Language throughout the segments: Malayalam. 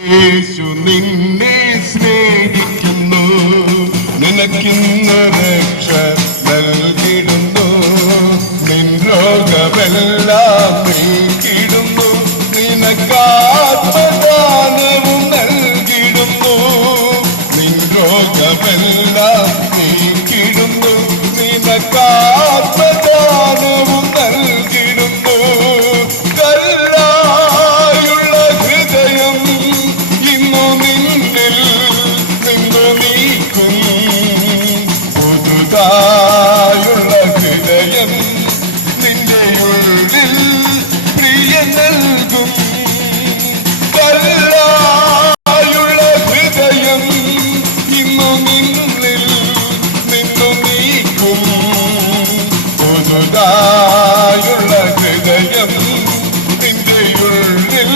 യേശു നിന്നെ സ്നേഹിക്കുന്നു, നിനക്കിന്ന് രക്ഷ നൽകിടുന്നു, നിൻ രോഗമെല്ലാം നീക്കിടുന്നു, നിനക്കാത്മദാനവും നൽകിടുന്നു, നിൻ രോഗമെല്ലാം നീക്കിടുന്നു, നിനക്കാത്മദാനവും നൽകിടുന്നു. കല്ലായുള്ള ഹൃദയം ഇന്നു നിന്നിൽ നിന്നു നീക്കും, പുതുതായുള്ള ഹൃദയം നിന്റെ ഉള്ളിൽ പ്രിയ നൽകും. കല്ലായുള്ള ഹൃദയം ഇന്നു നിന്നിൽ നിന്നു നീക്കും, പുതുതായുള്ള ഹൃദയം നിന്റെ ഉള്ളിൽ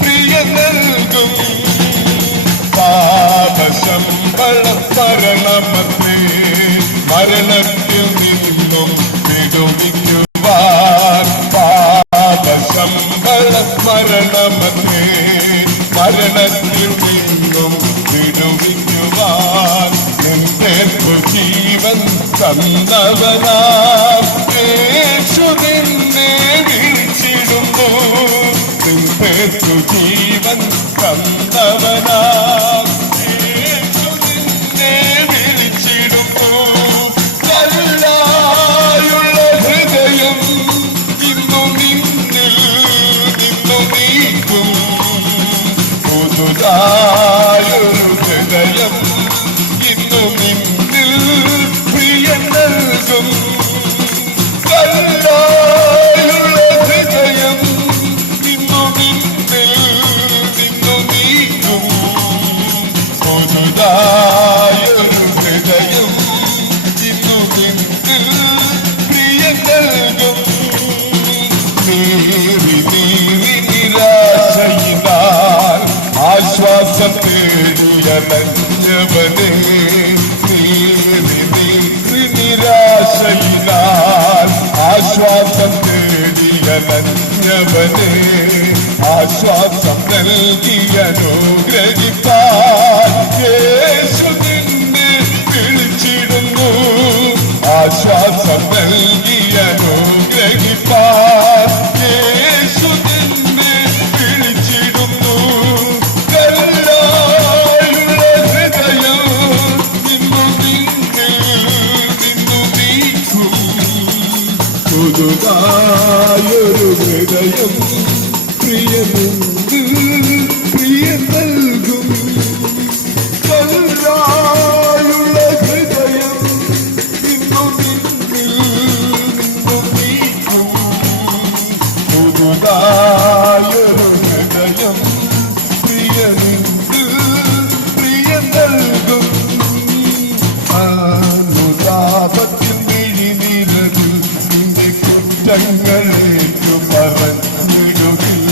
പ്രിയ നൽകും. പാപശമ്പളം മരണമത്രേ, മരണത്തിൽ നിന്നും വിടുവിക്കുവാൻ. പാപശമ്പളം മരണമത്രേ, മരണത്തിൽ നിന്നും വിടുവിക്കുവാൻ. നിന്റെ ജീവൻ തന്നവനാം യേശു നിന്നെ വിളിച്ചിടുന്നു, നിന്റെ ജീവൻ തന്നവനാം യേശു നിന്നെ വിളിച്ചിടുന്നു. കല്ലായുള്ള ഹൃദയം ഇന്നു നിന്നിൽ നിന്നു നീക്കും, പുതുതായൊരു ഹൃദയം ഇന്നു നിന്നിൽ പ്രിയ നൽകും. കല്ലായുള്ള ഹൃദയം ഇന്നു നിന്നിൽ നിന്നു നീക്കും, പുതുതായൊരു ഹൃദയം ഇന്നു നിന്നിൽ പ്രിയ നൽകും. നീറി നീറി നിരാശയിനാൽ ആശ്വാസം തേടിയലഞ്ഞവനെ, നീറി നീറി നിരാശയിനാൽ ആശ്വാസം തേടിയലഞ്ഞവനെ, ആശ്വാസം നൽകി അനുഗ്രഹിപ്പാൻ യേശു നിന്നെ വിളിച്ചിടുന്നു, ആശ്വാസം നൽകി അനുഗ്രഹിപ്പാൻ യേശു നിന്നെ വിളിച്ചിടുന്നു. കല്ലായുള്ള ഹൃദയം നിന്നു നിന്നിൽ നിന്നു നീക്കും, പുതുതായൊരു ഹൃദയം പ്രിയ പ്രിയ നൽകും. കല്ലായുള്ള ഹൃദയം നിന്നു നിന്നിൽ നിന്നു നീക്കും, പുതുതായൊരു ഹൃദയം പ്രിയ പ്രിയ നൽകും. അനുതാപത്തിൽ മിഴിനീരതിൽ നിന്റെ കുറ്റങ്ങളേറ്റു പറഞ്ഞിടുകിൽ,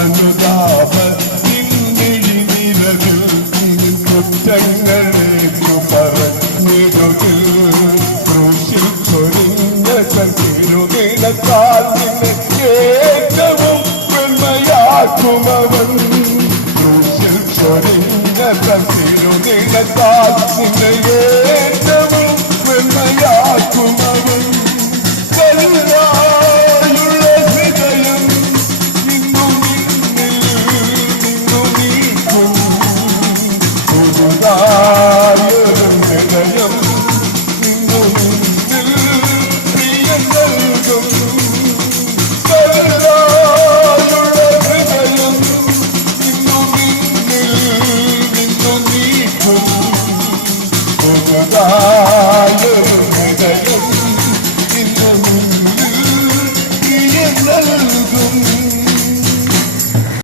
അനുതാപത്തിൽ മിഴിനീരതിൽ നിന്റെ കുറ്റങ്ങളേറ്റു പറഞ്ഞിടുകിൽ, ക്രൂശിൽ ചൊരിഞ്ഞ തിരുനിണത്താൽ നിന്നെ ഏറ്റവും വെണ്മയാക്കുമവൻ, ക്രൂശിൽ ചൊരിഞ്ഞ തിരുനിണത്താൽ നിന്നെ ഏറ്റവും വെണ്മയാക്കുമവൻ.